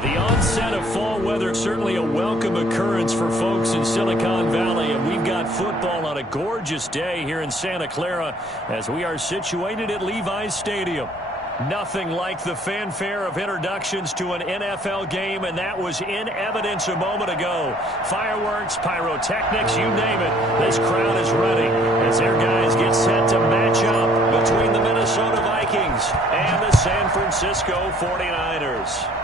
Well, the onset of fall weather, certainly a welcome occurrence for folks in Silicon Valley, and we've got football on a gorgeous day here in Santa Clara as we are situated at Levi's Stadium. Nothing like the fanfare of introductions to an NFL game, and that was in evidence a moment ago. Fireworks, pyrotechnics, you name it. This crowd is ready as their guys get set to match up between the Minnesota Vikings and the San Francisco 49ers.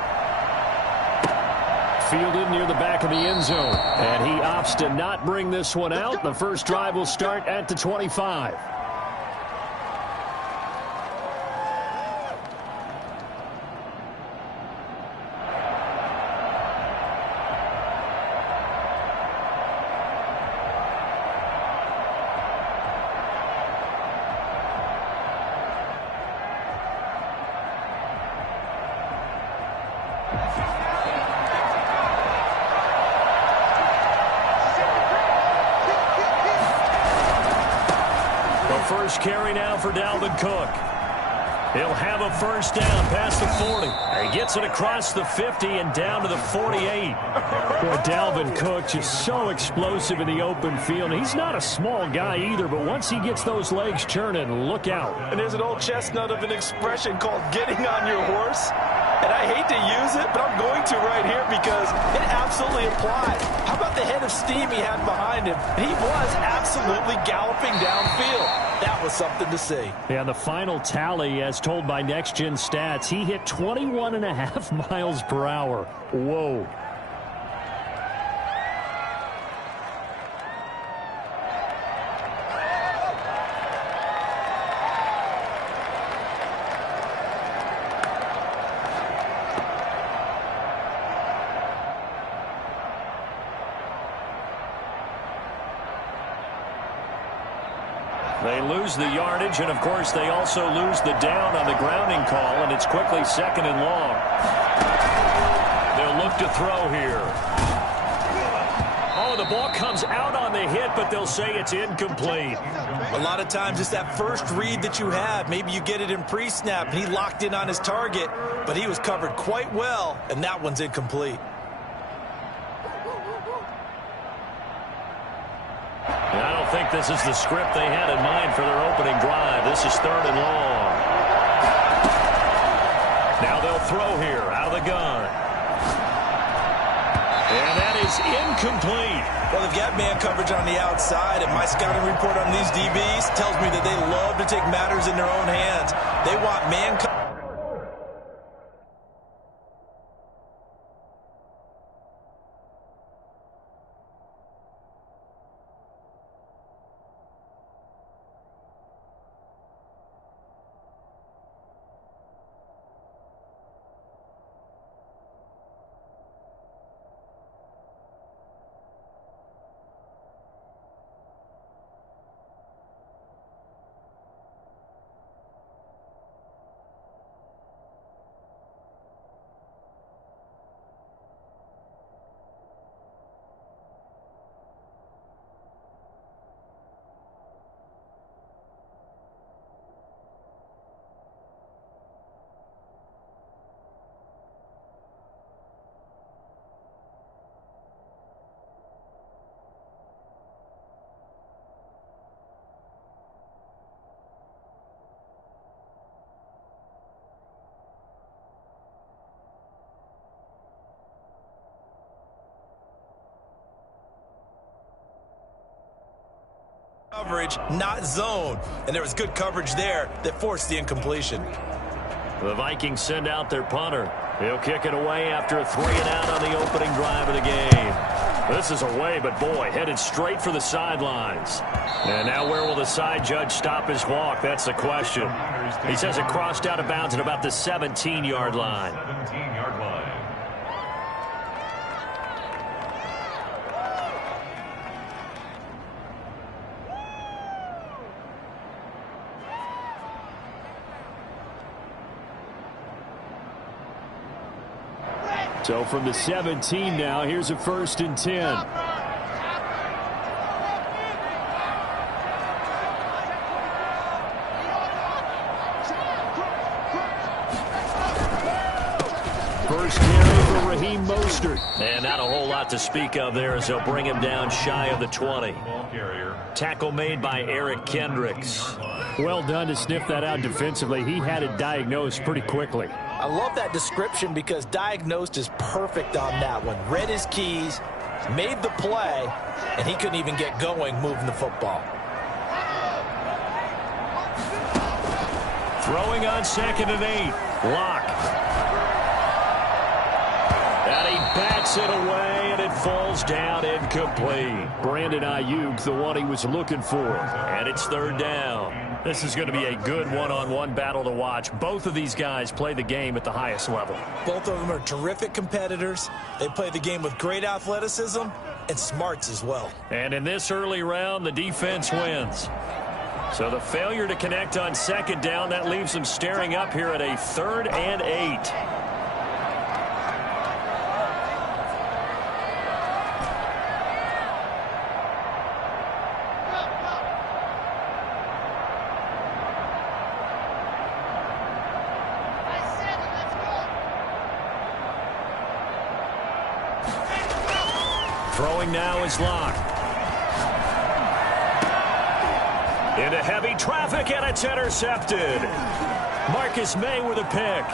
Fielded near the back of the end zone, and he opts to not bring this one out. The first drive will start at the 25. First carry now for Dalvin Cook. He'll have a first down past the 40. He gets it across the 50 and down to the 48. Boy, Dalvin Cook just so explosive in the open field. He's not a small guy either, but once he gets those legs churning, look out. And there's an old chestnut of an expression called getting on your horse. And I hate to use it, but I'm going to right here because it absolutely applies. How about the head of steam he had behind him? He was absolutely galloping downfield. That was something to see. Yeah, the final tally, as told by Next Gen Stats, he hit 21.5 miles per hour. Whoa. They lose the yardage, and, of course, they also lose the down on the grounding call, and it's quickly second and long. They'll look to throw here. Oh, the ball comes out on the hit, but they'll say it's incomplete. A lot of times it's that first read that you have. Maybe you get it in pre-snap, and he locked in on his target, but he was covered quite well, and that one's incomplete. I don't think this is the script they had in mind for their opening drive. This is third and long. Now they'll throw here out of the gun. And that is incomplete. Well, they've got man coverage on the outside, and my scouting report on these DBs tells me that they love to take matters in their own hands. They want man coverage. Coverage, not zone. And there was good coverage there that forced the incompletion. The Vikings send out their punter. He'll kick it away after a 3-and-out on the opening drive of the game. This is away, but boy, headed straight for the sidelines. And now where will the side judge stop his walk? That's the question. He says it crossed out of bounds at about the 17-yard line. 17-yard line. So from the 17 now, here's a 1st and 10. first carry for Raheem Mostert. And not a whole lot to speak of there as they'll bring him down shy of the 20. Tackle made by Eric Kendricks. Well done to sniff that out defensively. He had it diagnosed pretty quickly. I love that description because diagnosed is perfect on that one. Read his keys, made the play, and he couldn't even get going moving the football. Throwing on 2nd and 8. Lock. And he bats it away, and it falls down incomplete. Brandon Ayuk, the one he was looking for. And it's 3rd down. This is going to be a good one-on-one battle to watch. Both of these guys play the game at the highest level. Both of them are terrific competitors. They play the game with great athleticism and smarts as well. And in this early round, the defense wins. So the failure to connect on 2nd down, that leaves them staring up here at a 3rd and 8. Throwing now is Lock. Into heavy traffic, and it's intercepted. Marcus May with a pick.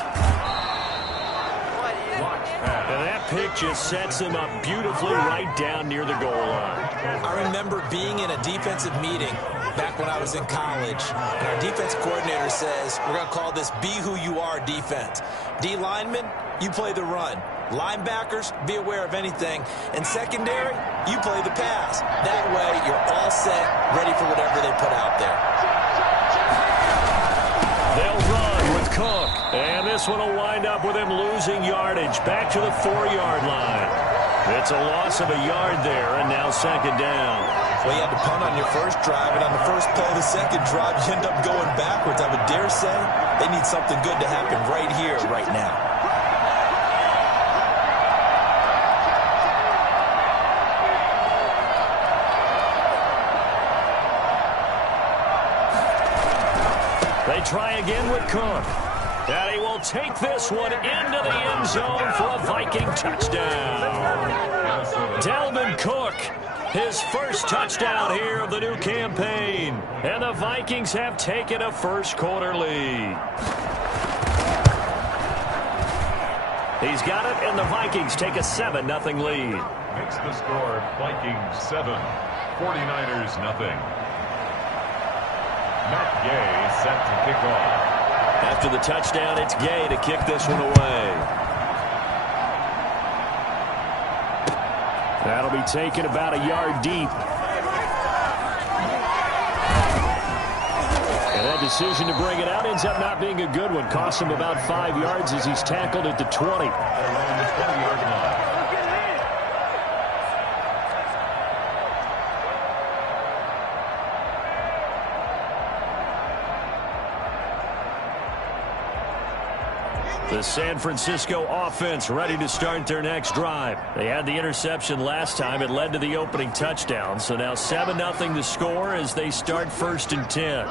And that pick just sets him up beautifully right down near the goal line. I remember being in a defensive meeting back when I was in college, and our defense coordinator says, we're going to call this Be Who You Are defense. D linemen, you play the run. Linebackers, be aware of anything. And secondary, you play the pass. That way, you're all set, ready for whatever they put out there. They'll run with Cook. And this one will wind up with him losing yardage. Back to the 4-yard line. It's a loss of a yard there, and now 2nd down. Well, you had to punt on your first drive, and on the first play of the second drive, you end up going backwards. I would dare say they need something good to happen right here, right now. They try again with Cook. And he will take this one into the end zone for a Viking touchdown. Dalvin Cook, his first touchdown here of the new campaign. And the Vikings have taken a first-quarter lead. He's got it, and the Vikings take a 7-0 lead. Makes the score Vikings 7, 49ers nothing. Matt Gay set to kick off. After the touchdown, it's Gay to kick this one away. That'll be taken about a yard deep. And that decision to bring it out ends up not being a good one. Costs him about 5 yards as he's tackled at the 20. Around the 20-yard line. The San Francisco offense ready to start their next drive. They had the interception last time. It led to the opening touchdown. So now 7-0 the score as they start 1st and 10.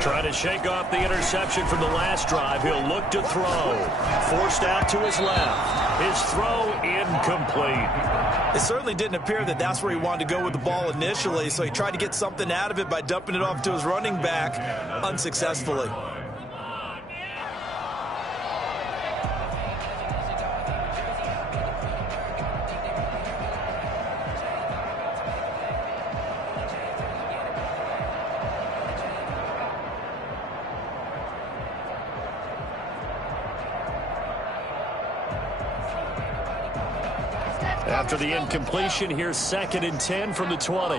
Trying to shake off the interception from the last drive. He'll look to throw. Forced out to his left. His throw incomplete. It certainly didn't appear that that's where he wanted to go with the ball initially, so he tried to get something out of it by dumping it off to his running back unsuccessfully. After the incompletion, here's 2nd and 10 from the 20.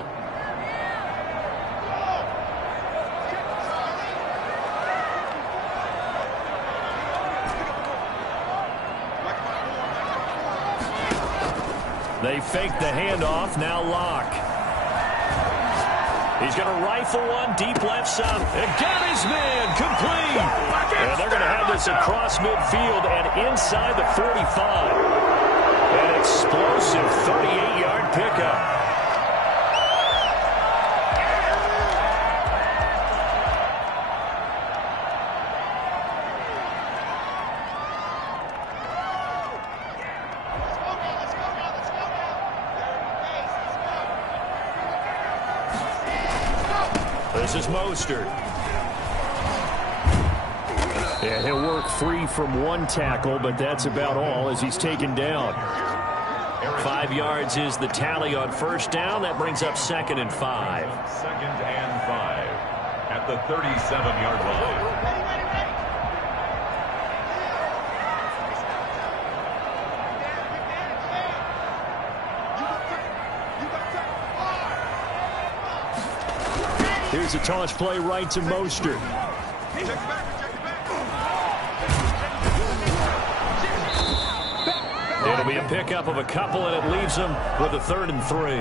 They fake the handoff, now Lock. He's going to rifle one deep left side. And got his man, complete. And they're going to have this across midfield and inside the 45. An explosive 38-yard pickup. This is Mostert. Yeah, he'll work free from one tackle, but that's about all as he's taken down. 5 yards is the tally on first down. That brings up 2nd and 5. 2nd and 5 at the 37-yard line. Here's a toss play right to Mostert. It'll be a pickup of a couple, and it leaves them with a 3rd and 3.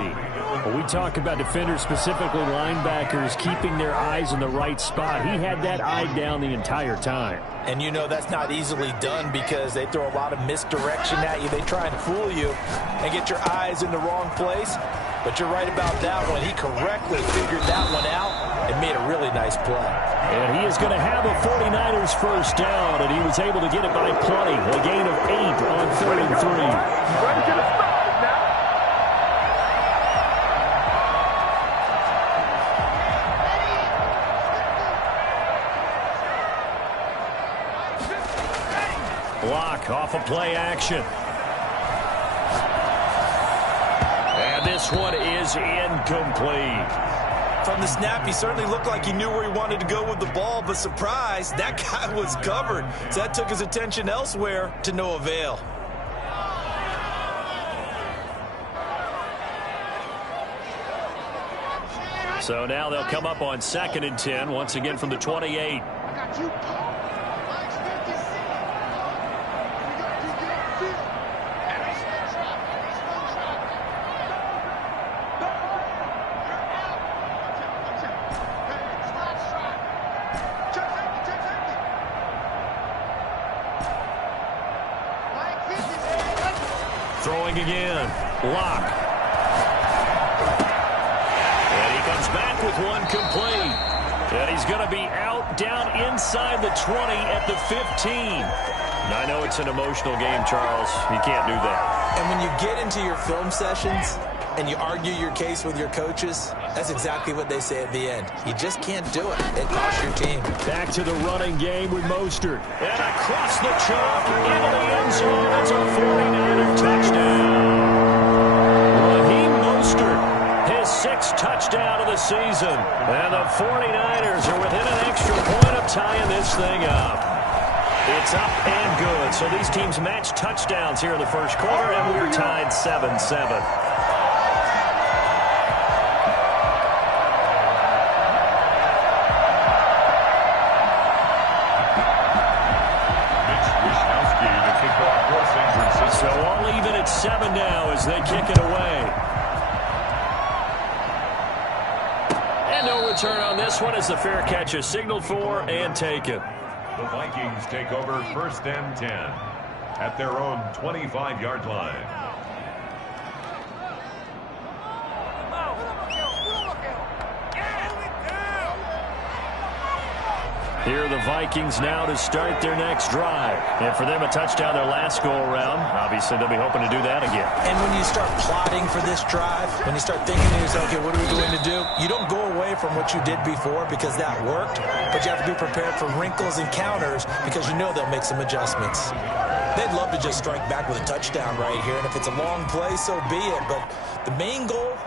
When we talk about defenders, specifically linebackers, keeping their eyes in the right spot, he had that eye down the entire time. And you know that's not easily done because they throw a lot of misdirection at you. They try and fool you and get your eyes in the wrong place. But you're right about that one. He correctly figured that one out and made a really nice play. And he is going to have a 49ers first down, and he was able to get it by plenty. A gain of 8 on 3rd and 3. Ready to the stars now. Block off of play action. And this one is incomplete. From the snap, he certainly looked like he knew where he wanted to go with the ball, but surprise, that guy was covered. So that took his attention elsewhere to no avail. So now they'll come up on 2nd and 10, once again from the 28. Throwing again. Lock. And he comes back with one complete. And he's going to be out down inside the 20 at the 15. Now, I know it's an emotional game, Charles. You can't do that. And when you get into your film sessions and you argue your case with your coaches, that's exactly what they say at the end. You just can't do it. It costs your team. Back to the running game with Mostert. And across the chalk into the end zone. That's a 49er touchdown. Raheem Mostert, his 6th touchdown of the season. And the 49ers are within an extra point of tying this thing up. It's up and good. So these teams match touchdowns here in the first quarter, and we're tied 7-7. So all even at 7 now as they kick it away. And no return on this one as the fair catch is signaled for and taken. The Vikings take over 1st and 10 at their own 25-yard line. Here are the Vikings now to start their next drive. And for them, a touchdown their last go-around. Obviously, they'll be hoping to do that again. And when you start plotting for this drive, when you start thinking to yourself, okay, what are we going to do? You don't go away from what you did before because that worked, but you have to be prepared for wrinkles and counters because you know they'll make some adjustments. They'd love to just strike back with a touchdown right here, and if it's a long play, so be it. But the main goal,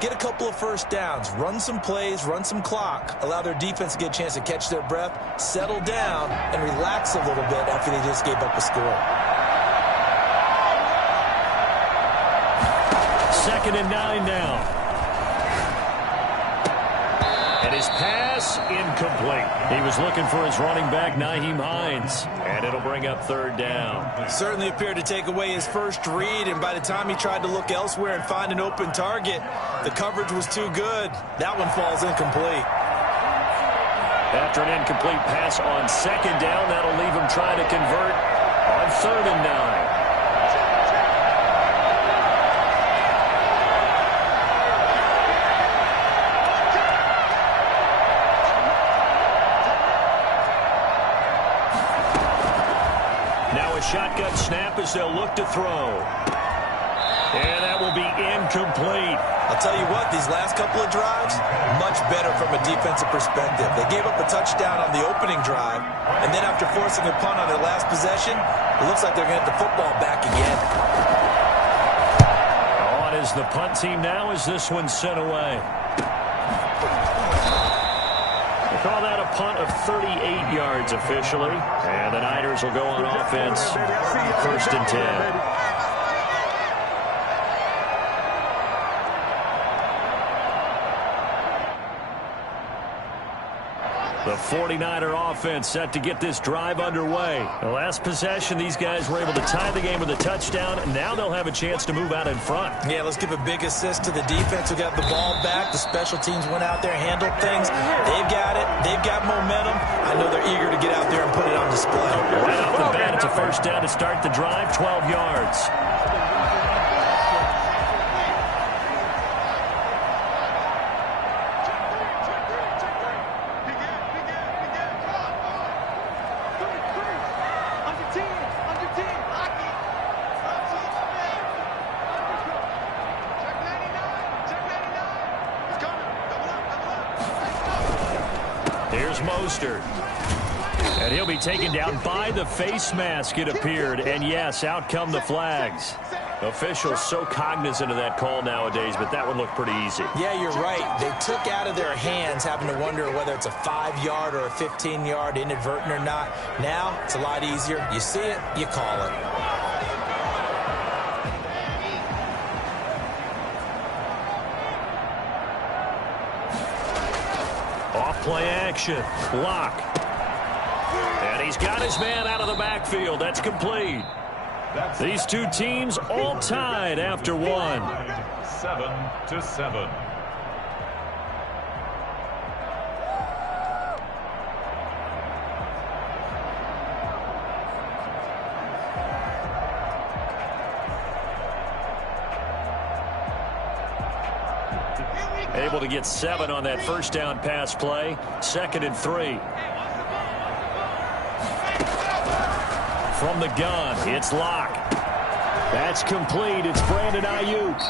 get a couple of first downs, run some plays, run some clock, allow their defense to get a chance to catch their breath, settle down, and relax a little bit after they just gave up a score. 2nd and 9 now. And his pass incomplete. He was looking for his running back, Nyheim Hines. And it'll bring up 3rd down. Certainly appeared to take away his first read, and by the time he tried to look elsewhere and find an open target, the coverage was too good. That one falls incomplete. After an incomplete pass on 2nd down, that'll leave him trying to convert on 3rd and 9. Shotgun snap as they'll look to throw. And that will will be incomplete. I'll tell you what, these last couple of drives, much better from a defensive perspective. They gave up a touchdown on the opening drive, and then after forcing a punt on their last possession, it looks like they're going to get the football back again. On is the punt team now as this one's sent away. They call that a punt of 38 yards officially, and the Niners will go on offense, 1st and 10. The 49er offense set to get this drive underway. The last possession, these guys were able to tie the game with a touchdown, and now they'll have a chance to move out in front. Yeah, let's give a big assist to the defense who got the ball back. The special teams went out there, handled things. They've got it. They've got momentum. I know they're eager to get out there and put it on display. Right off the bat, it's a 1st down to start the drive, 12 yards. Here's Mostert. And he'll be taken down by the face mask, it appeared. And yes, out come the flags. Officials so cognizant of that call nowadays, but that one looked pretty easy. Yeah, you're right. They took out of their hands having to wonder whether it's a 5-yard or a 15-yard inadvertent or not. Now, it's a lot easier. You see it, you call it. Play action. Lock. And he's got his man out of the backfield. That's complete. These two teams all tied after one. 7-7. Able to get 7 on that 1st down pass play. 2nd and 3. From the gun, it's Locke. That's complete. It's Brandon Ayuk.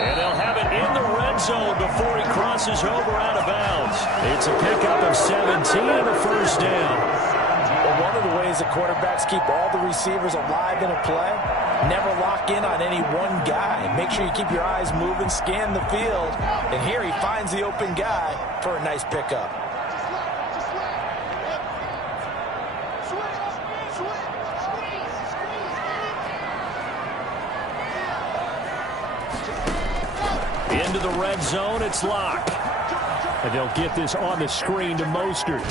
And they'll have it in the red zone before he crosses over out of bounds. It's a pickup of 17 and a 1st down. Well, one of the ways that quarterbacks keep all the receivers alive in a play, never lock in on any one guy. Make sure you keep your eyes moving, scan the field. And here he finds the open guy for a nice pickup. Into the red zone, it's Locke. And they'll get this on the screen to Mostert.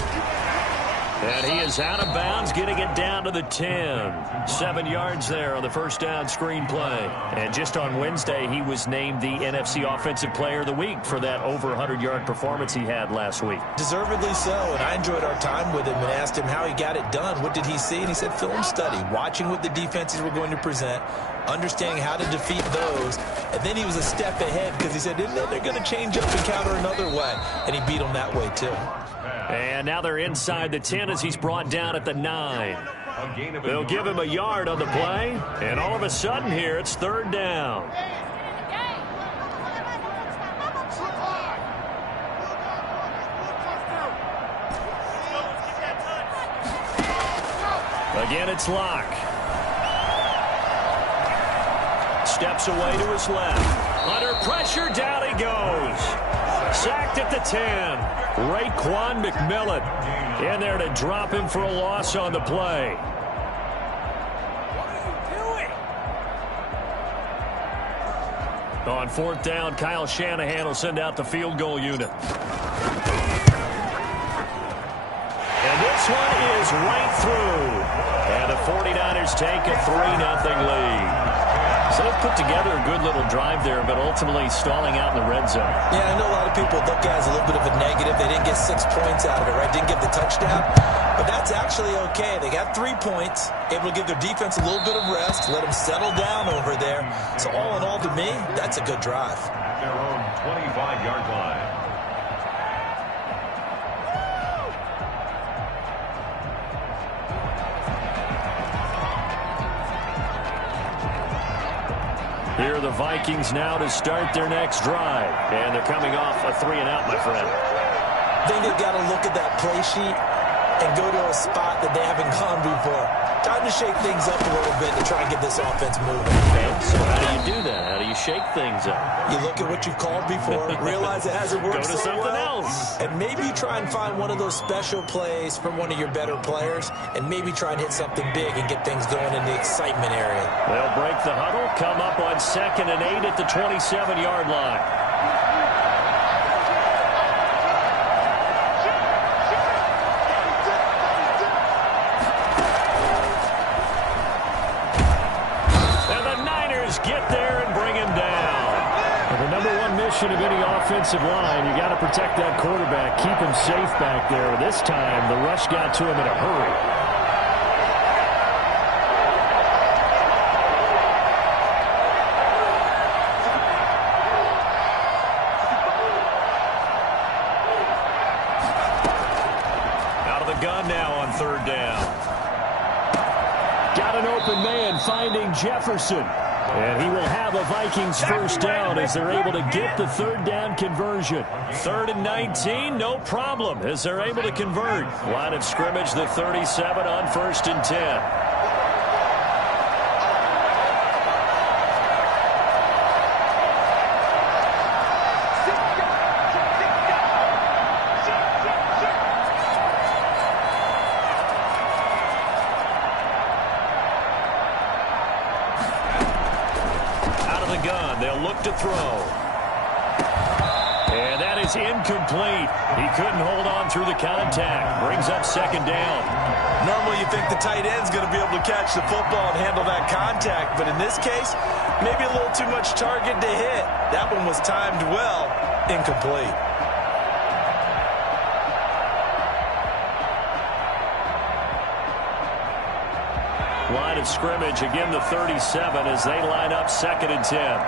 And he is out of bounds, getting it down to the 10. 7 yards there on the 1st down screen play. And just on Wednesday, he was named the NFC Offensive Player of the Week for that over 100-yard performance he had last week. Deservedly so, and I enjoyed our time with him and asked him how he got it done. What did he see? And he said film study, watching what the defenses were going to present, understanding how to defeat those. And then he was a step ahead because he said, and then they're going to change up and counter another way. And he beat them that way, too. And now they're inside the 10 as he's brought down at the 9. They'll give him a yard on the play. And all of a sudden here, it's 3rd down. Again, it's Locke. Steps away to his left. Under pressure, down he goes. Sacked at the 10. Raekwon McMillan in there to drop him for a loss on the play. On 4th down, Kyle Shanahan will send out the field goal unit. And this one is right through. And the 49ers take a 3-0 lead. So they've put together a good little drive there, but ultimately stalling out in the red zone. Yeah, I know a lot of people look at it as a little bit of a negative. They didn't get 6 points out of it, right? Didn't get the touchdown. But that's actually okay. They got 3 points, able to give their defense a little bit of rest, let them settle down over there. So all in all, to me, that's a good drive. Their own 25-yard line. Here are the Vikings now to start their next drive. And they're coming off a 3-and-out, my friend. I think they've got to look at that play sheet and go to a spot that they haven't gone before. Time to shake things up a little bit to try and get this offense moving. Okay, so how do you do that? How do you shake things up? You look at what you've called before, realize it hasn't worked Go to so something well, else. and maybe try and find one of those special plays from one of your better players, and maybe try and hit something big and get things going in the excitement area. They'll break the huddle, come up on 2nd and 8 at the 27-yard line. Get there and bring him down. And the number one mission of any offensive line, you got to protect that quarterback, keep him safe back there. This time, the rush got to him in a hurry. Out of the gun now on 3rd down. Got an open man finding Jefferson. And he will have a Vikings first down as they're able to get the 3rd down conversion. 3rd and 19, no problem as they're able to convert. Line of scrimmage, the 37 on 1st and 10. They'll look to throw. And that is incomplete. He couldn't hold on through the contact. Brings up 2nd down. Normally you think the tight end's going to be able to catch the football and handle that contact, but in this case, maybe a little too much target to hit. That one was timed well, incomplete. Line of scrimmage, again the 37 as they line up 2nd and 10.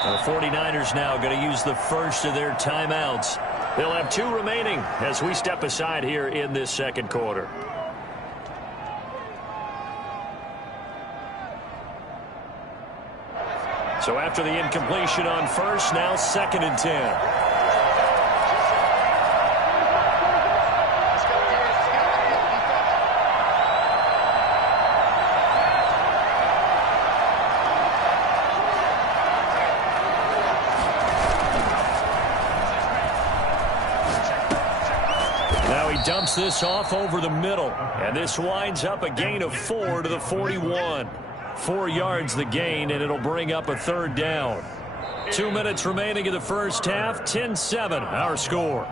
The 49ers now going to use the first of their timeouts. They'll have 2 remaining as we step aside here in this 2nd quarter. So after the incompletion on 1st, now 2nd and 10. Dumps this off over the middle, and this winds up a gain of 4 to the 41. 4 yards the gain, and it'll bring up a 3rd down. 2 minutes remaining in the first half. 10-7 our score.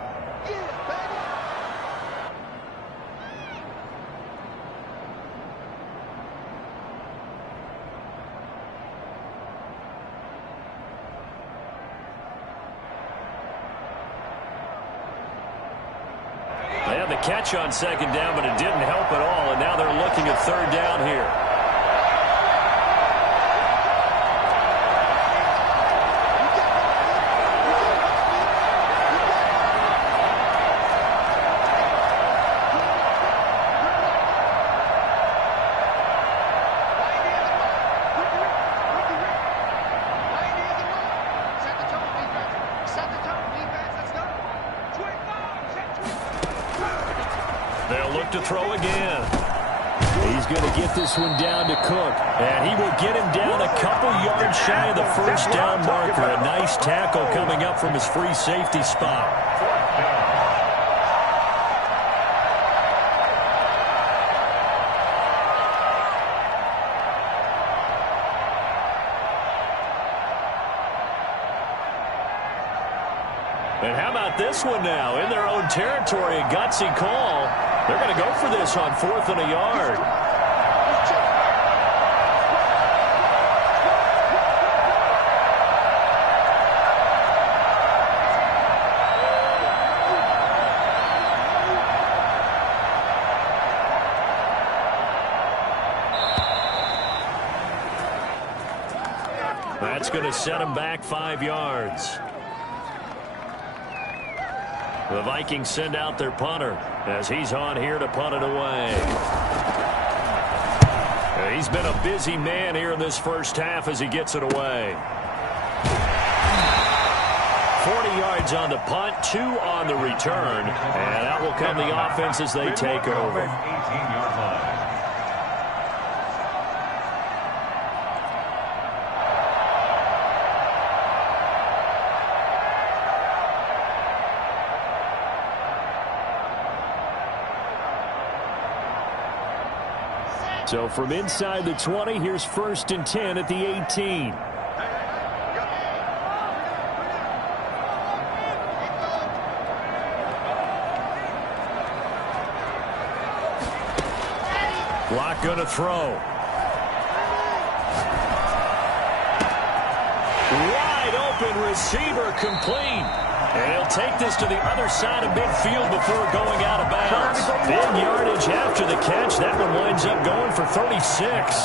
They had the catch on 2nd down, but it didn't help at all, and now they're looking at 3rd down here. They'll look to throw again. He's going to get this one down to Cook. And he will get him down a couple yards shy of the first down marker. A nice tackle coming up from his free safety spot. And how about this one now? In their own territory, a gutsy call. They're going to go for this on 4th and a yard. That's going to set him back 5 yards. The Vikings send out their punter as he's on here to punt it away. He's been a busy man here in this first half as he gets it away. 40 yards on the punt, 2 on the return. And out will come the offense as they take over. 18-yard line. So from inside the 20, here's 1st and 10 at the 18. Block going to throw. Wide open receiver complete. And he'll take this to the other side of midfield before going out of bounds. Big yardage after the catch. That one winds up going for 36.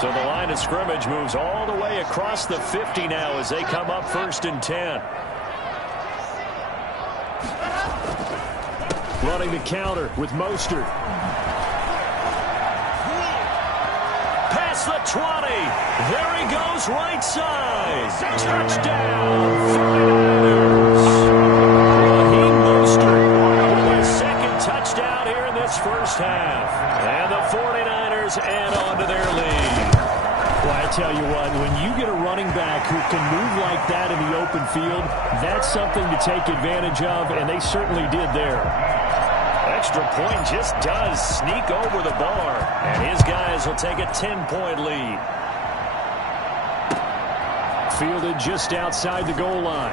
So the line of scrimmage moves all the way across the 50 now as they come up 1st and 10. Running the counter with Mostert. Past the 20. There he goes, right side. Touchdown, 49ers. Raheem Mostert with his 2nd touchdown here in this first half. And the 49ers add on to their lead. Well, I tell you what, when you get a running back who can move like that in the open field, that's something to take advantage of, and they certainly did there. Extra point just does sneak over the bar, and his guys will take a 10-point lead. Fielded just outside the goal line.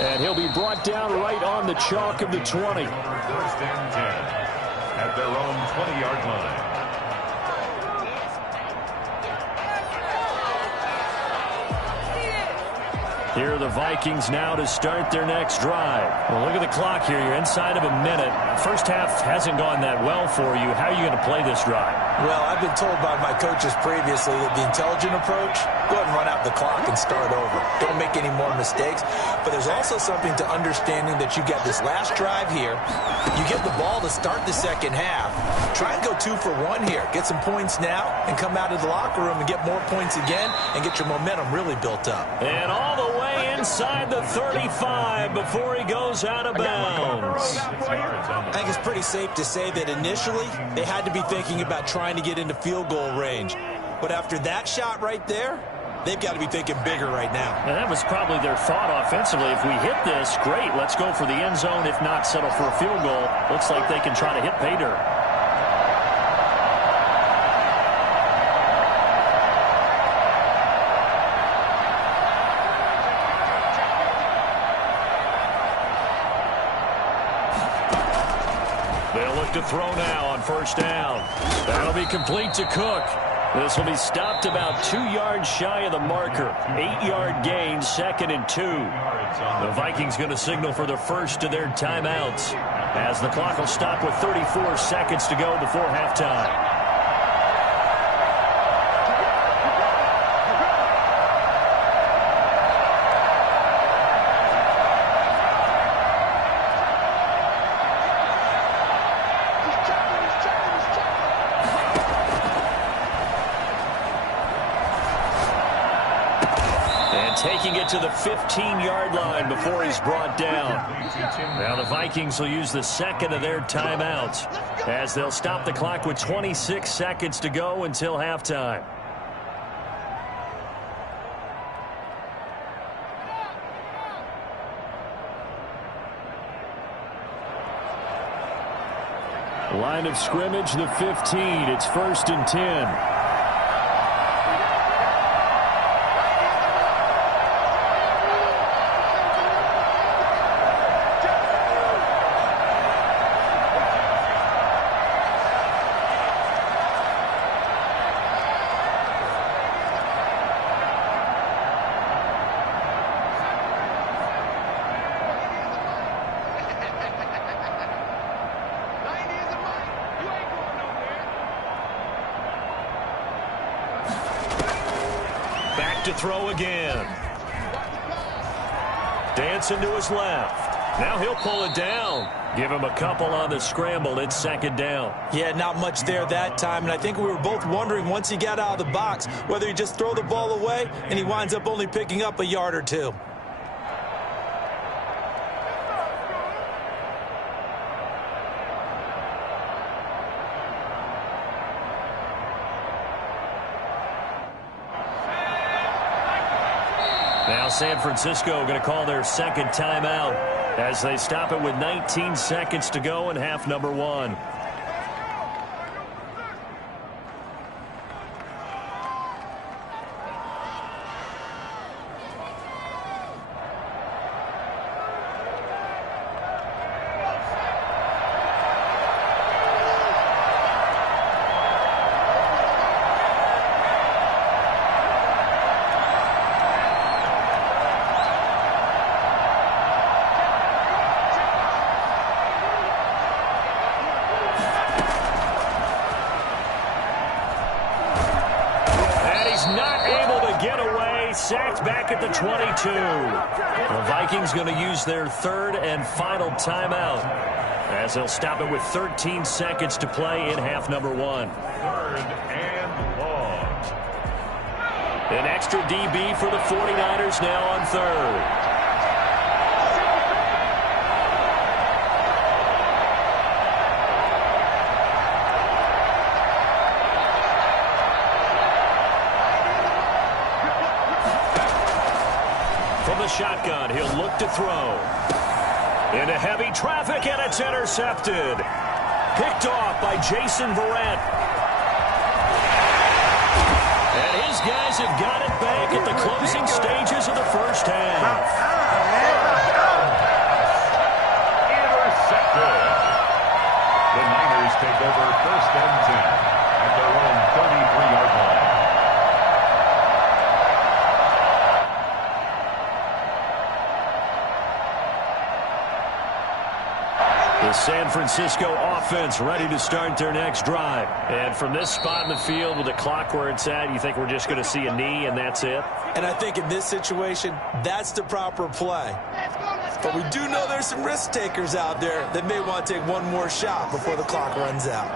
And he'll be brought down right on the chalk of the 20. 1st and 10 at their own 20-yard line. Here are the Vikings now to start their next drive. Well, look at the clock here. You're inside of a minute. First half hasn't gone that well for you. How are you going to play this drive? Well, I've been told by my coaches previously that the intelligent approach, go ahead and run out the clock and start over. Don't make any more mistakes. But there's also something to understanding that you get this last drive here. You get the ball to start the second half. Try and go 2 for 1 here. Get some points now and come out of the locker room and get more points again and get your momentum really built up. And all the way inside the 35 before he goes out of bounds. I think it's pretty safe to say that initially they had to be thinking about trying to get into field goal range. But after that shot right there, they've got to be thinking bigger right now. And that was probably their thought offensively. If we hit this, great. Let's go for the end zone. If not, settle for a field goal. Looks like they can try to hit pay dirt. They'll look to throw now on 1st down. That'll be complete to Cook. This will be stopped about 2 yards shy of the marker. 8-yard gain, 2nd and 2. The Vikings going to signal for the first of their timeouts as the clock will stop with 34 seconds to go before halftime. Taking it to the 15-yard line before he's brought down. Now the Vikings will use the 2nd of their timeouts as they'll stop the clock with 26 seconds to go until halftime. Line of scrimmage, the 15. It's 1st and 10. To throw again. Dancing to his left. Now he'll pull it down. Give him a couple on the scramble. It's second down. Yeah, not much there that time. And I think we were both wondering once he got out of the box whether he just throw the ball away and he winds up only picking up a yard or two. Now San Francisco going to call their second timeout as they stop it with 19 seconds to go in half number one. Sacked back at the 22. The Vikings going to use their third and final timeout as they'll stop it with 13 seconds to play in half number one. Third and long. An extra DB for the 49ers now on third. Shotgun, he'll look to throw. Into heavy traffic, and it's intercepted. Picked off by Jason Verrett. And his guys have got it back at the closing stages of the first half. Intercepted. The Niners take over first and 10 at their own 33-yard line. The San Francisco offense ready to start their next drive. And from this spot in the field with the clock where it's at, you think we're just going to see a knee and that's it? And I think in this situation, that's the proper play. But we do know there's some risk takers out there that may want to take one more shot before the clock runs out.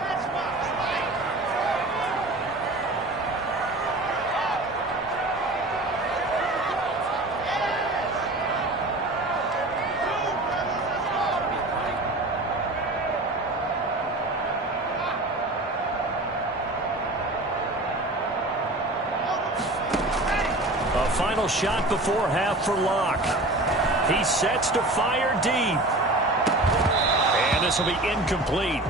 Final shot before half for Locke. He sets to fire deep. And this will be incomplete.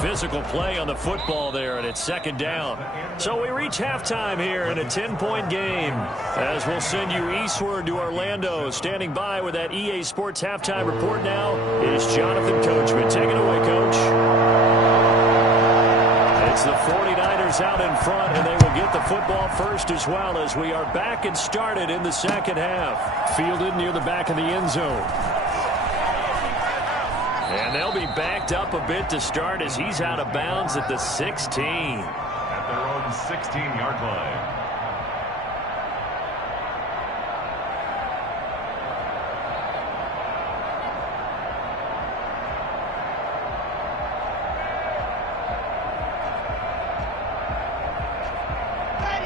Physical play on the football there, and it's second down. So we reach halftime here in a 10-point game. As we'll send you eastward to Orlando. Standing by with that EA Sports halftime report now is Jonathan Coachman. Take it away, Coach. It's the 49ers out in front, and they will get the football first as well as we are back and started in the second half. Fielded near the back of the end zone. And they'll be backed up a bit to start as he's out of bounds at the 16. At their own 16-yard line.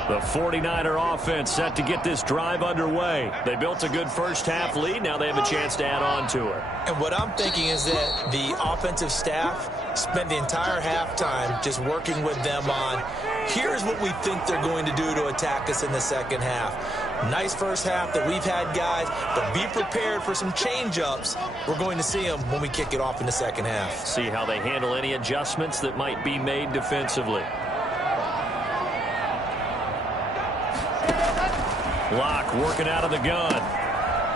The 49er offense set to get this drive underway. They built a good first half lead. Now they have a chance to add on to it. And what I'm thinking is that the offensive staff spent the entire halftime just working with them on, here's what we think they're going to do to attack us in the second half. Nice first half that we've had, guys, but be prepared for some change-ups. We're going to see them when we kick it off in the second half. See how they handle any adjustments that might be made defensively. Locke working out of the gun.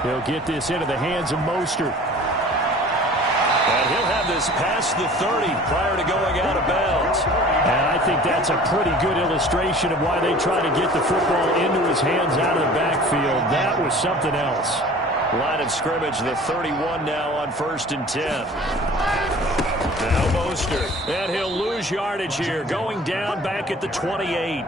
He'll get this into the hands of Mostert. And he'll have this past the 30 prior to going out of bounds. And I think that's a pretty good illustration of why they try to get the football into his hands out of the backfield. That was something else. Line of scrimmage, the 31 now on 1st and 10. Now Mostert. And he'll lose yardage here. Going down back at the 28.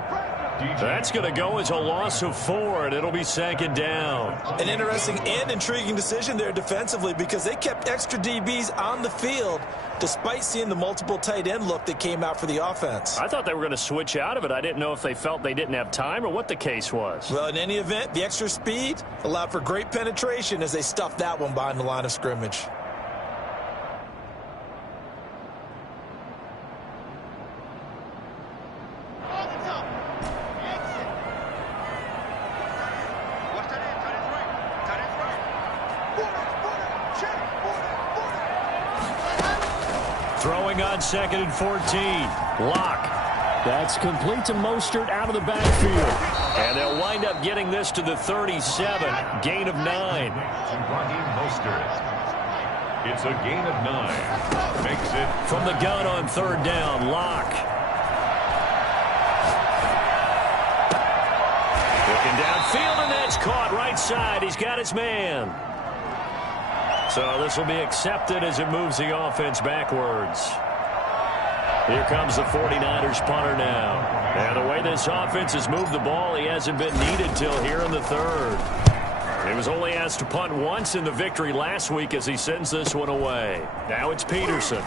That's going to go as a loss of 4, and it'll be 2nd down. An interesting and intriguing decision there defensively because they kept extra DBs on the field despite seeing the multiple tight end look that came out for the offense. I thought they were going to switch out of it. I didn't know if they felt they didn't have time or what the case was. Well, in any event, the extra speed allowed for great penetration as they stuffed that one behind the line of scrimmage. Throwing on 2nd and 14. Lock. That's complete to Mostert out of the backfield. And they'll wind up getting this to the 37. Gain of 9. It's a gain of 9. Makes it from the gun on 3rd down. Lock. Looking downfield, and that's caught right side. He's got his man. So this will be accepted as it moves the offense backwards. Here comes the 49ers punter now. And the way this offense has moved the ball, he hasn't been needed till here in the 3rd. He was only asked to punt once in the victory last week as he sends this one away. Now it's Peterson.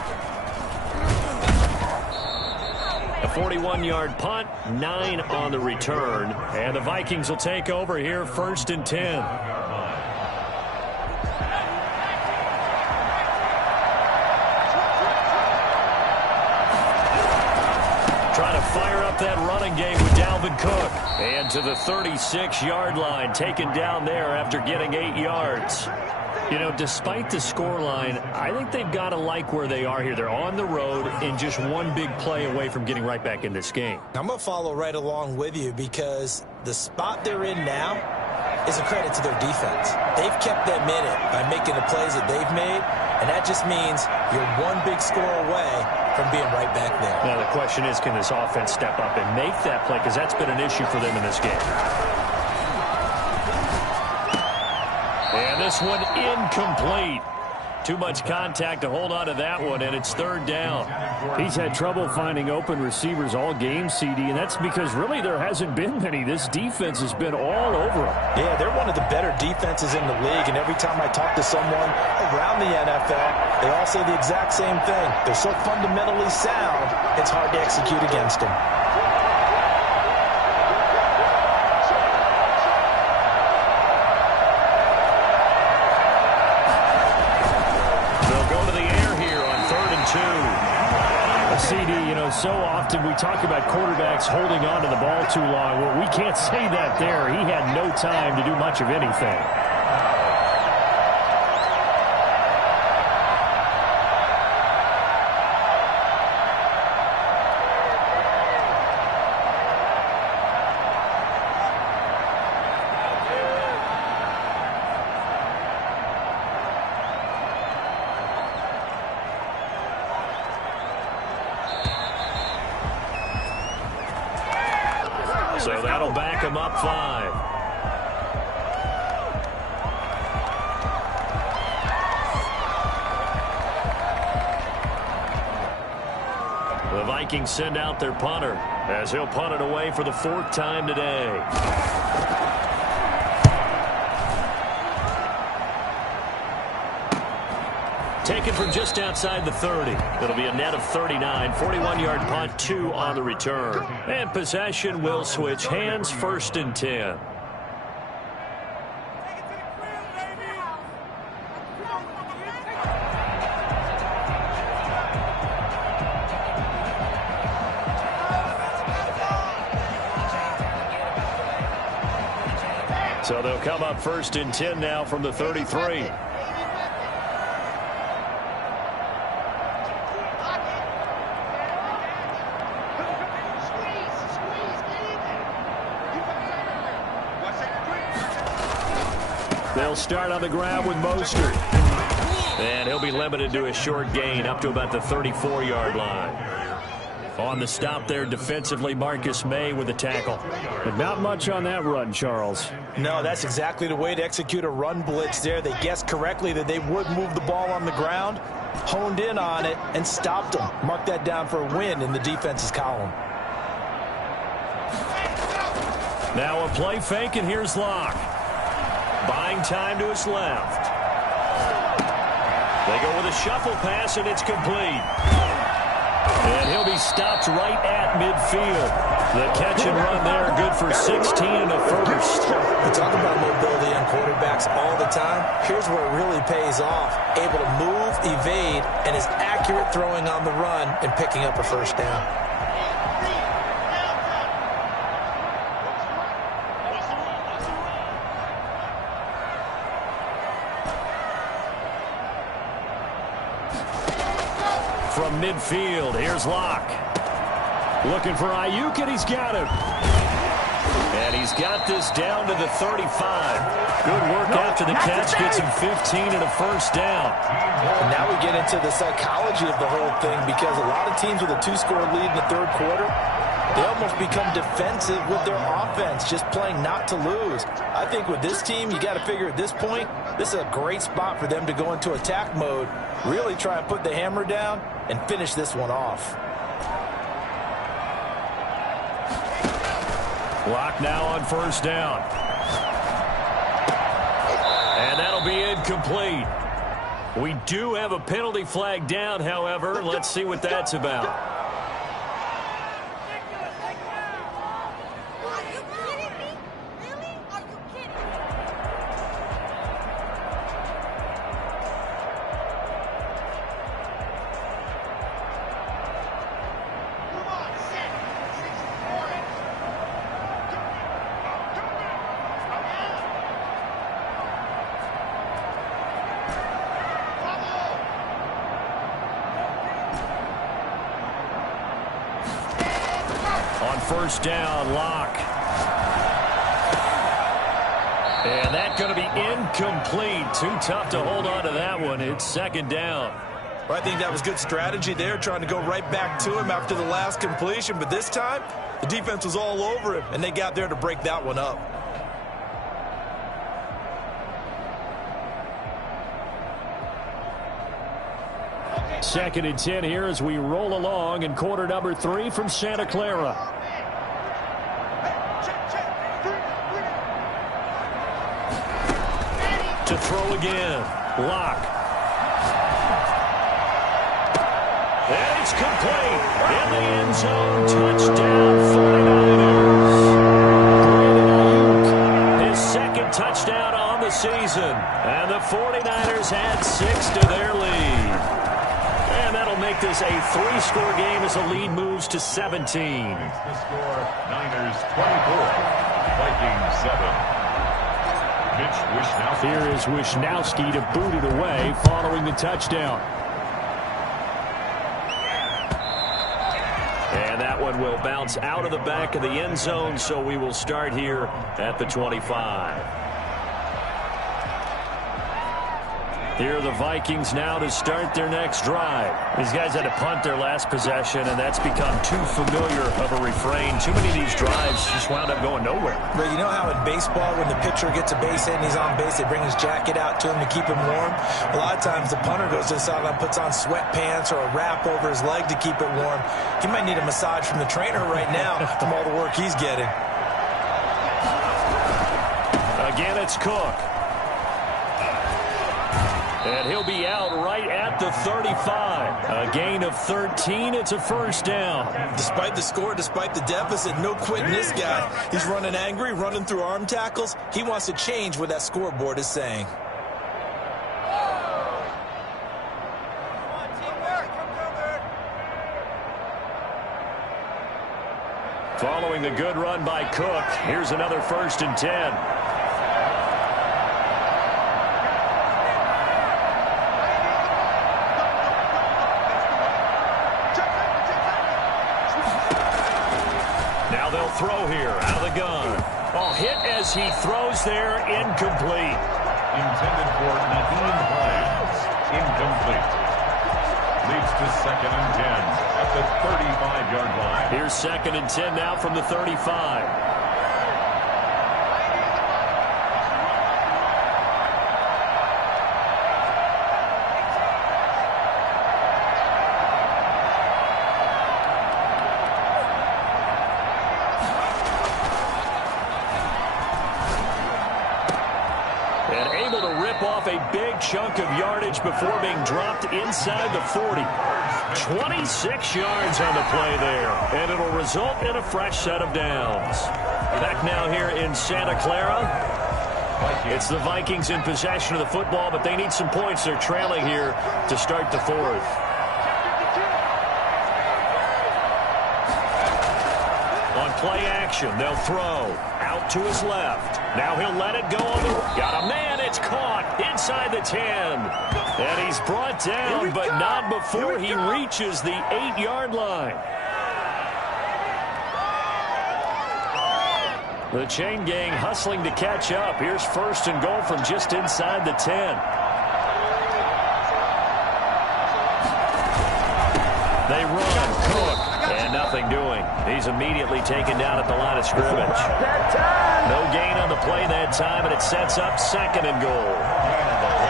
A 41-yard punt, 9 on the return. And the Vikings will take over here 1st and 10. Fire up that running game with Dalvin Cook. And to the 36-yard line, taken down there after getting 8 yards. You know, despite the scoreline, I think they've got to like where they are here. They're on the road and just one big play away from getting right back in this game. I'm going to follow right along with you because the spot they're in now is a credit to their defense. They've kept them in it by making the plays that they've made, and that just means you're one big score away from being right back there. Now, the question is, can this offense step up and make that play? Because that's been an issue for them in this game. And this one incomplete. Too much contact to hold on to that one, and it's 3rd down. He's had trouble finding open receivers all game, CD, and that's because really there hasn't been many. This defense has been all over them. Yeah, they're one of the better defenses in the league, and every time I talk to someone around the NFL, they all say the exact same thing. They're so fundamentally sound, it's hard to execute against them. CD, you know, so often we talk about quarterbacks holding on to the ball too long. Well, we can't say that there. He had no time to do much of anything. So that'll back him up 5. The Vikings send out their punter as he'll punt it away for the 4th time today. Taken from just outside the 30. It'll be a net of 39. 41-yard punt, 2 on the return. And possession will switch hands, 1st and 10. So they'll come up 1st and 10 now from the 33. They'll start on the ground with Mostert. And he'll be limited to a short gain up to about the 34-yard line. On the stop there defensively, Marcus May with the tackle. But not much on that run, Charles. No, that's exactly the way to execute a run blitz there. They guessed correctly that they would move the ball on the ground. honed in on it, and stopped them. Mark that down for a win in the defense's column. Now a play fake, and here's Locke. Buying time to his left. They go with a shuffle pass, and it's complete. And he'll be stopped right at midfield. The catch and run there, good for 16 and a first. We talk about mobility on quarterbacks all the time. Here's where it really pays off. Able to move, evade, and is accurate throwing on the run and picking up a first down. From midfield, here's Locke. Looking for Ayuk, and he's got him. And he's got this down to the 35. Good work after the catch. Gets him 15 and a first down. And now we get into the psychology of the whole thing, because a lot of teams with a 2-score lead in the third quarter, they almost become defensive with their offense, just playing not to lose. I think with this team, you got to figure at this point, this is a great spot for them to go into attack mode, really try and put the hammer down and finish this one off. Locke now on first down. And that'll be incomplete. We do have a penalty flag down, however. Let's see what that's about. First down, Locke. And that's going to be incomplete. Too tough to hold on to that one. It's second down. Well, I think that was good strategy there, trying to go right back to him after the last completion. But this time, the defense was all over him, and they got there to break that one up. Second and 10 here as we roll along in quarter number 3 from Santa Clara. To throw again, Locke. And it's complete. In the end zone, touchdown 49ers. His second touchdown on the season. And the 49ers add 6 to their lead. And that'll make this a 3-score game as the lead moves to 17. The score, Niners 24, Vikings 7. Here is Wishnowski to boot it away following the touchdown. And that one will bounce out of the back of the end zone, so we will start here at the 25. Here are the Vikings now to start their next drive. These guys had to punt their last possession, and that's become too familiar of a refrain. Too many of these drives just wound up going nowhere. But you know how in baseball, when the pitcher gets a base hit and he's on base, they bring his jacket out to him to keep him warm? A lot of times the punter goes to the sideline, puts on sweatpants or a wrap over his leg to keep it warm. He might need a massage from the trainer right now from all the work he's getting. Again, it's Cook. And he'll be out right at the 35. A gain of 13. It's a first down. Despite the score, despite the deficit, no quitting this guy. He's running angry, running through arm tackles. He wants to change what that scoreboard is saying. Following the good run by Cook, here's another first and 10. Throw here out of the gun. Oh, hit as he throws there, incomplete. Intended for Naheem Hines, incomplete. Leads to second and 10 at the 35-yard line. Here's second and 10 now from the 35. snap off a big chunk of yardage before being dropped inside the 40. 26 yards on the play there, and it'll result in a fresh set of downs. Back now here in Santa Clara. It's the Vikings in possession of the football, but they need some points. They're trailing here to start the fourth. On play action, they'll throw out to his left. Now he'll let it go on the... Got a man, it's caught inside the 10. And he's brought down, but not before he reaches the 8-yard line. The chain gang hustling to catch up. Here's first and goal from just inside the 10. They run. Cook. And nothing doing. He's immediately taken down at the line of scrimmage. No gain on the play that time, and it sets up second and goal.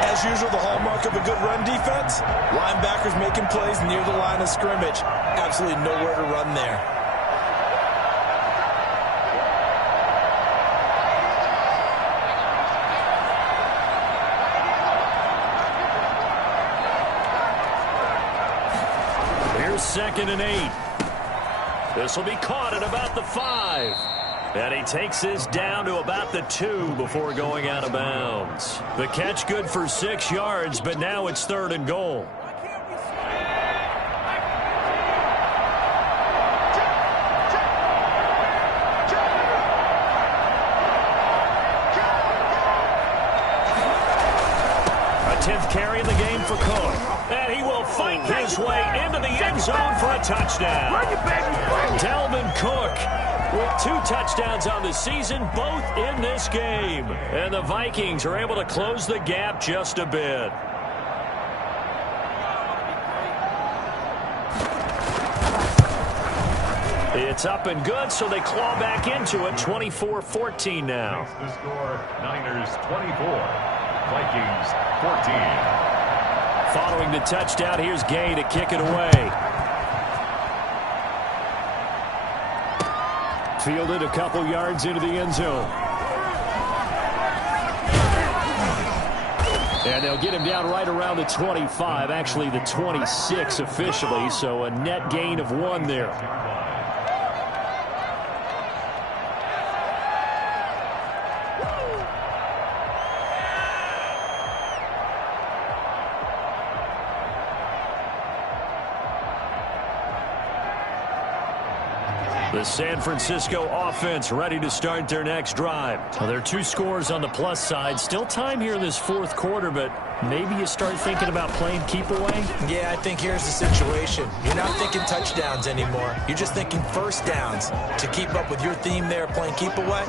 As usual, the hallmark of a good run defense, linebackers making plays near the line of scrimmage. Absolutely nowhere to run there. Second and 8. This will be caught at about the 5. And he takes this down to about the 2 before going out of bounds. The catch good for 6 yards, but now it's third and goal. A 10th carry in the game for Cook. And he will fight his way into the end zone for a touchdown. Dalvin Cook with 2 touchdowns on the season, both in this game. And the Vikings are able to close the gap just a bit. It's up and good, so they claw back into it. 24-14 now. The score, Niners 24, Vikings 14. Following the touchdown, here's Gay to kick it away. Fielded a couple yards into the end zone. And they'll get him down right around the 25, actually the 26 officially, so a net gain of 1 there. The San Francisco offense ready to start their next drive. Well, there are 2 scores on the plus side. Still time here in this fourth quarter, but maybe you start thinking about playing keep away? Yeah, I think here's the situation. You're not thinking touchdowns anymore. You're just thinking first downs. To keep up with your theme there, playing keep away,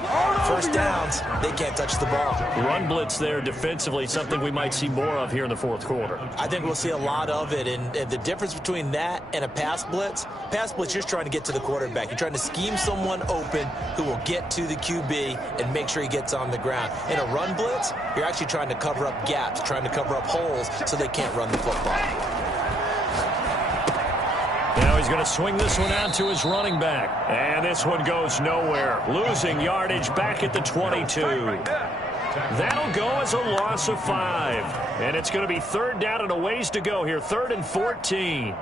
first downs, they can't touch the ball. Run blitz there defensively, something we might see more of here in the fourth quarter. I think we'll see a lot of it, and the difference between that and a pass blitz, you're just trying to get to the quarterback. You're trying to scheme someone open who will get to the QB and make sure he gets on the ground. In a run blitz, you're actually trying to cover up gaps, trying to cover up holes so they can't run the football. Now he's going to swing this one out to his running back. And this one goes nowhere. Losing yardage back at the 22. That'll go as a loss of 5. And it's going to be third down and a ways to go here. 3rd and 14.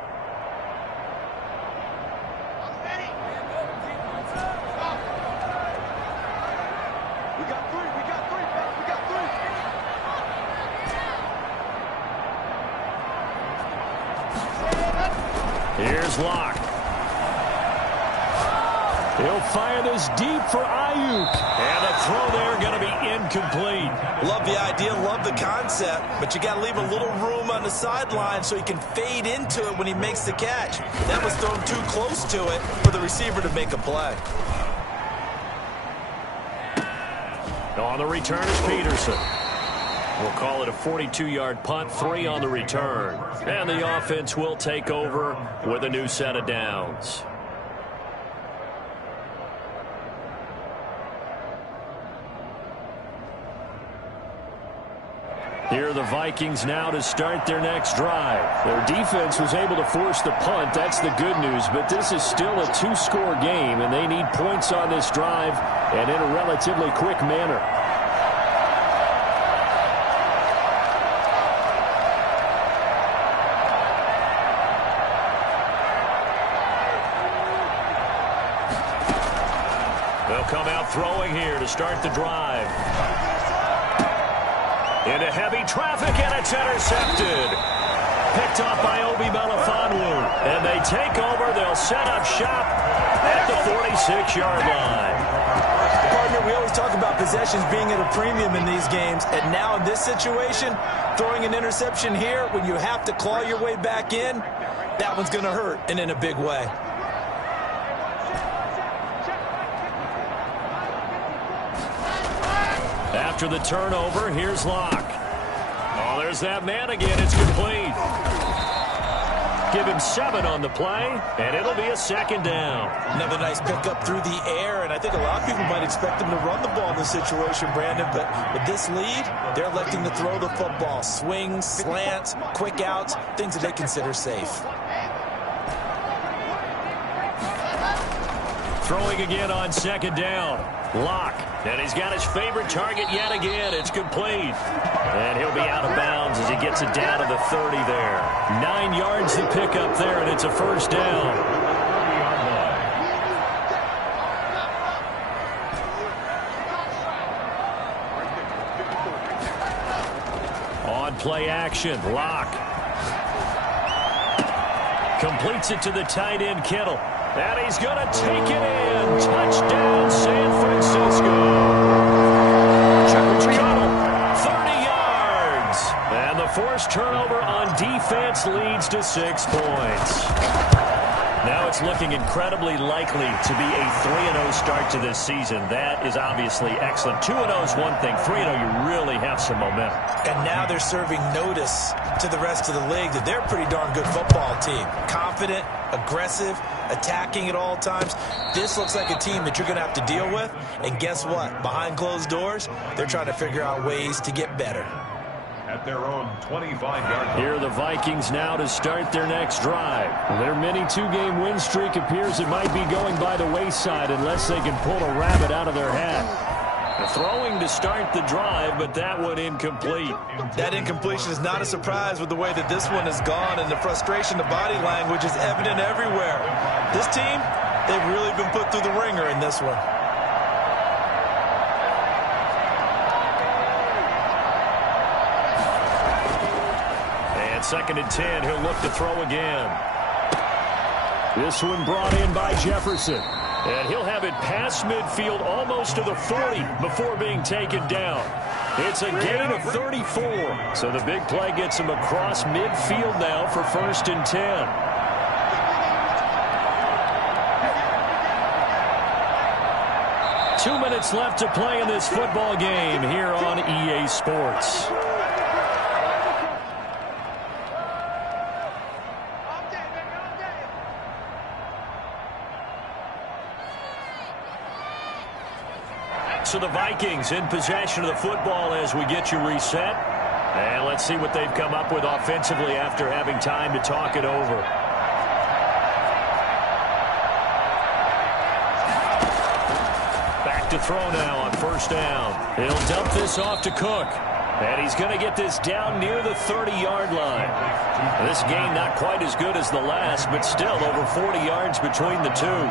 Here's Locke. He'll fire this deep for Ayuk. And the throw there going to be incomplete. Love the idea, love the concept, but you got to leave a little room on the sideline so he can fade into it when he makes the catch. That was thrown too close to it for the receiver to make a play. On the return is Peterson. We'll call it a 42-yard punt, 3 on the return. And the offense will take over with a new set of downs. Here are the Vikings now to start their next drive. Their defense was able to force the punt. That's the good news. But this is still a 2-score game, and they need points on this drive and in a relatively quick manner. throwing here to start the drive. Into heavy traffic, and it's intercepted. Picked off by Obi Melifonwu. And they take over. They'll set up shop at the 46-yard line. Partner, we always talk about possessions being at a premium in these games. And now in this situation, throwing an interception here when you have to claw your way back in, that one's going to hurt, and in a big way. After the turnover, here's Locke. Oh, there's that man again. It's complete. Give him 7 on the play, and it'll be a second down. Another nice pickup through the air, and I think a lot of people might expect him to run the ball in this situation, Brandon, but with this lead, they're electing to throw the football. Swings, slants, quick outs, things that they consider safe. Throwing again on second down. Locke. And he's got his favorite target yet again. It's complete. And he'll be out of bounds as he gets it down to the 30 there. 9 yards to pick up there, and it's a first down. On play action, Locke. Completes it to the tight end, Kittle. And he's going to take it in. Touchdown, San Francisco. Kittle, 30 yards. And the forced turnover on defense leads to 6 points. Now it's looking incredibly likely to be a 3-0 start to this season. That is obviously excellent. 2-0 is one thing. 3-0, you really have some momentum. And now they're serving notice to the rest of the league that they're a pretty darn good football team. Confident, aggressive, attacking at all times. This looks like a team that you're going to have to deal with. And guess what? Behind closed doors, they're trying to figure out ways to get better. At their own 25-yard line. Here are the Vikings now to start their next drive. Their mini 2-game win streak appears it might be going by the wayside unless they can pull a rabbit out of their hat. Throwing to start the drive, but that one incomplete. That incompletion is not a surprise with the way that this one has gone, and the frustration, the body language is evident everywhere. This team, they've really been put through the ringer in this one. And 2nd and 10, he'll look to throw again. This one brought in by Jefferson. And he'll have it past midfield almost to the 40 before being taken down. It's a gain of 34. So the big play gets him across midfield now for 1st and 10. Two minutes left to play in this football game here on EA Sports. So the Vikings in possession of the football as we get you reset. And let's see what they've come up with offensively after having time to talk it over. Back to throw now on 1st down. He'll dump this off to Cook. And he's going to get this down near the 30-yard line. This game not quite as good as the last, but still over 40 yards between the two.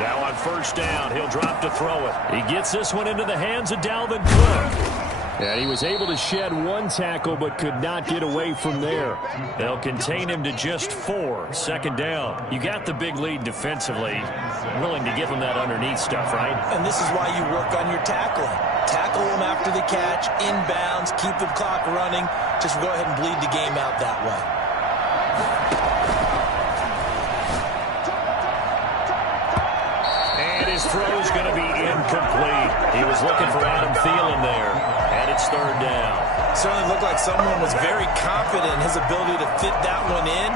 Now on 1st down, he'll drop to throw it. He gets this one into the hands of Dalvin Cook. And he was able to shed 1 tackle but could not get away from there. They'll contain him to just 4. 2nd down. You got the big lead defensively. Willing to give him that underneath stuff, right? And this is why you work on your tackling. Tackle them after the catch, inbounds, keep the clock running. Just go ahead and bleed the game out that way. And his throw's going to be incomplete. He was looking for Adam Thielen there. And it's 3rd down. Certainly looked like someone was very confident in his ability to fit that one in.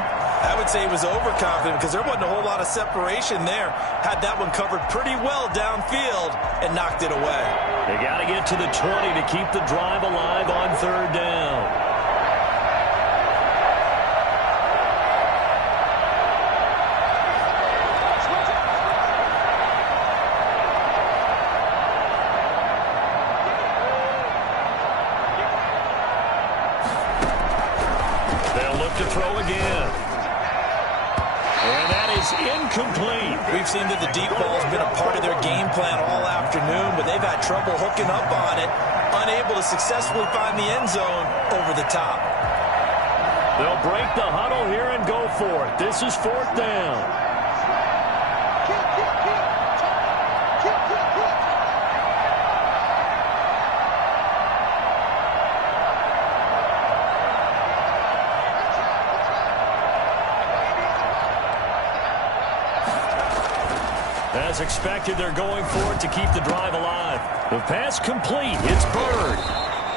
I would say he was overconfident because there wasn't a whole lot of separation there. Had that one covered pretty well downfield and knocked it away. They got to get to the 20 to keep the drive alive on 3rd down. look to throw again. And that is incomplete. We've seen that the deep ball has been a part of their game plan all afternoon, but they've had trouble hooking up on it, unable to successfully find the end zone over the top. They'll break the huddle here and go for it. This is 4th down. As expected, they're going for it to keep the drive alive. The pass complete. It's Bird.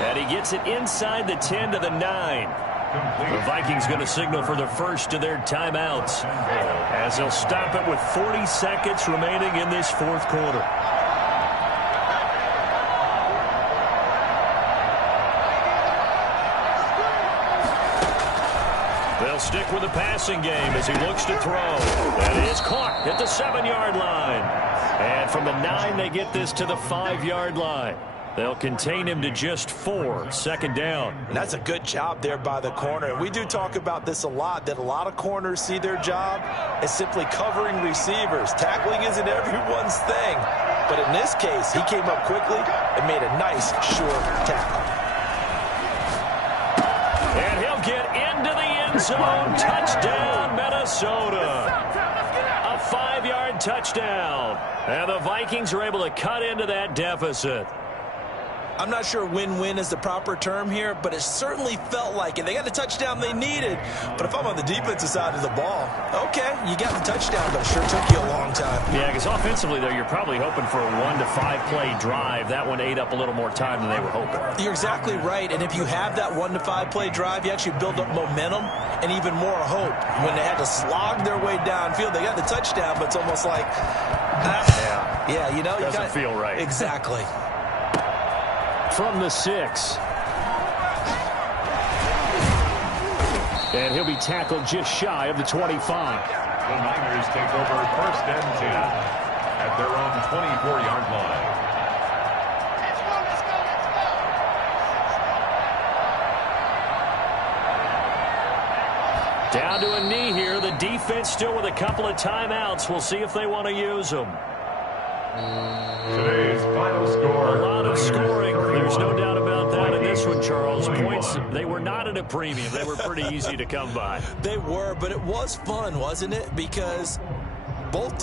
And he gets it inside the 10 to the 9. The Vikings going to signal for the first of their timeouts as they'll stop it with 40 seconds remaining in this 4th quarter. They'll stick with the passing game as he looks to throw. That is caught at the 7-yard line. And from the 9, they get this to the 5-yard line. They'll contain him to just 4, 2nd down. And that's a good job there by the corner. And we do talk about this a lot, that a lot of corners see their job as simply covering receivers. Tackling isn't everyone's thing. But in this case, he came up quickly and made a nice, short tackle. And he'll get into the end zone. Touchdown, Minnesota. A 5-yard touchdown. And the Vikings are able to cut into that deficit. I'm not sure win-win is the proper term here, but it certainly felt like it. They got the touchdown they needed, but if I'm on the defensive side of the ball, okay, you got the touchdown, but it sure took you a long time. Yeah, because offensively, though, you're probably hoping for a 1 to 5 play drive. That one ate up a little more time than they were hoping. You're exactly right, and if you have that 1 to 5 play drive, you actually build up momentum and even more hope. When they had to slog their way downfield, they got the touchdown, but it's almost like, yeah, you know, doesn't feel right. Exactly. From the 6. And he'll be tackled just shy of the 25. The Niners take over 1st and 10 at their own 24-yard line. Down to a knee here. The defense still with a couple of timeouts. We'll see if they want to use them. Today's final score. A lot of scoring. There's no doubt about that in this one, Charles. Points, they were not at a premium. They were pretty easy to come by. They were, but it was fun, wasn't it? Because both